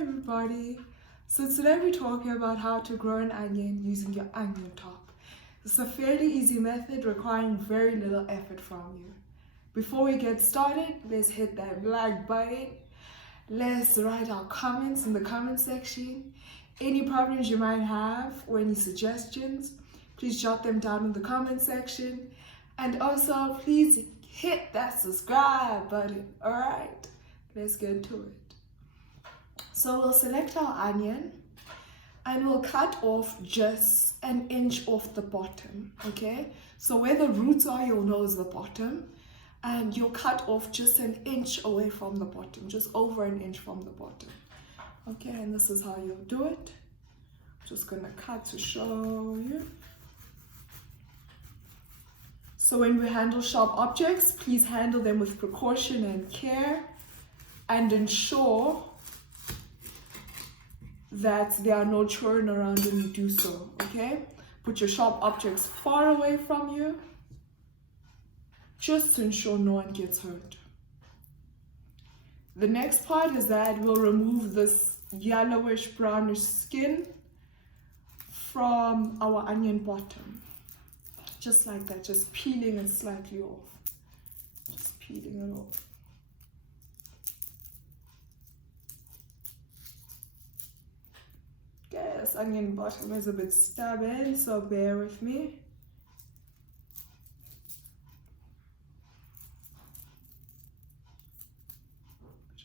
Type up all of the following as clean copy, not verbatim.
everybody. So today we're talking about how to grow an onion using your onion top. It's a fairly easy method requiring very little effort from you. Before we get started, let's hit that like button. Let's write our comments in the comment section. Any problems you might have or any suggestions, please jot them down in the comment section. And also, please hit that subscribe button. Alright, let's get to it. So we'll select our onion and we'll cut off just an inch off the bottom, okay? So where the roots are, you'll know is the bottom, and you'll cut off just an inch away from the bottom, just over an inch from the bottom. Okay, and this is how you'll do it. Just gonna cut to show you. So when we handle sharp objects, please handle them with precaution and care, and ensure that there are no children around when you do so, okay? Put your sharp objects far away from you, just to ensure no one gets hurt. The next part is that we'll remove this yellowish brownish skin from our onion bottom. Just like that, just peeling it slightly off. Just peeling it off. Okay, this onion bottom is a bit stubborn, so bear with me.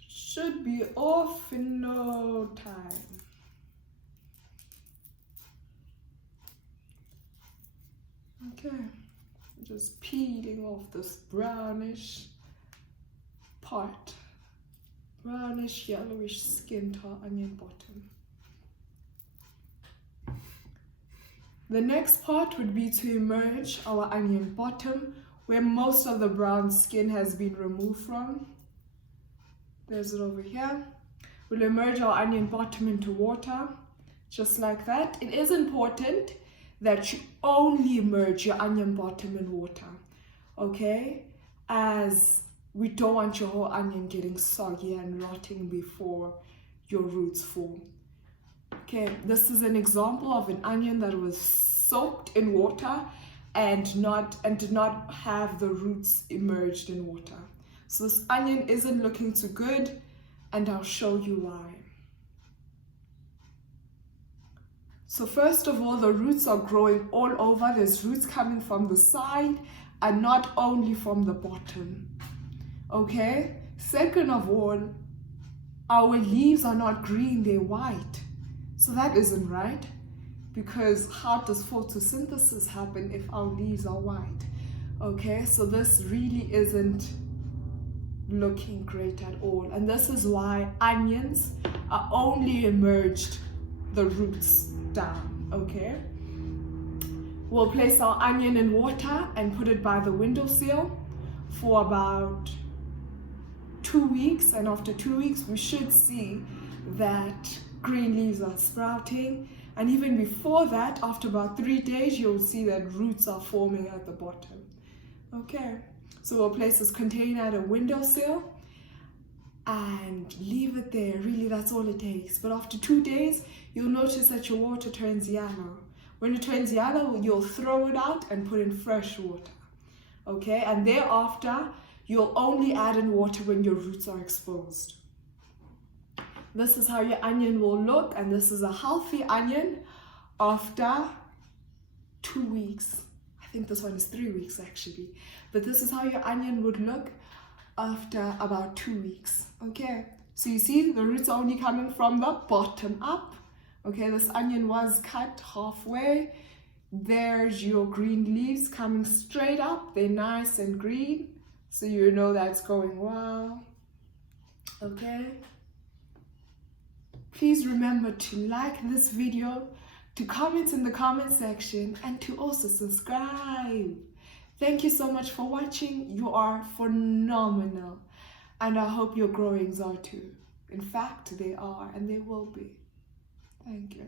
Should be off in no time. Okay, just peeling off this brownish part, brownish yellowish skin to our onion bottom. The next part would be to emerge our onion bottom, where most of the brown skin has been removed from. There's it over here. We'll emerge our onion bottom into water, just like that. It is important that you only immerse your onion bottom in water, okay? As we don't want your whole onion getting soggy and rotting before your roots form. Okay, this is an example of an onion that was soaked in water and did not have the roots immersed in water. So this onion isn't looking too good, and I'll show you why. So first of all, the roots are growing all over. There's roots coming from the side and not only from the bottom. Okay? Second of all, our leaves are not green, they're white. So that isn't right, because how does photosynthesis happen if our leaves are white? Okay, so this really isn't looking great at all. And this is why onions are only emerged the roots down, okay? We'll place our onion in water and put it by the windowsill for about 2 weeks, and after 2 weeks we should see that green leaves are sprouting, and even before that, after about 3 days, you'll see that roots are forming at the bottom. Okay, so we'll place this container at a windowsill and leave it there. Really, that's all it takes. But after 2 days, you'll notice that your water turns yellow. When it turns yellow, you'll throw it out and put in fresh water. Okay, and thereafter, you'll only add in water when your roots are exposed. This is how your onion will look, and this is a healthy onion after 2 weeks. I think this one is 3 weeks actually. But this is how your onion would look after about 2 weeks. Okay, so you see the roots are only coming from the bottom up. Okay, this onion was cut halfway. There's your green leaves coming straight up. They're nice and green, so you know that's going well. Okay. Please remember to like this video, to comment in the comment section, and to also subscribe. Thank you so much for watching. You are phenomenal, and I hope your growings are too. In fact, they are, and they will be. Thank you.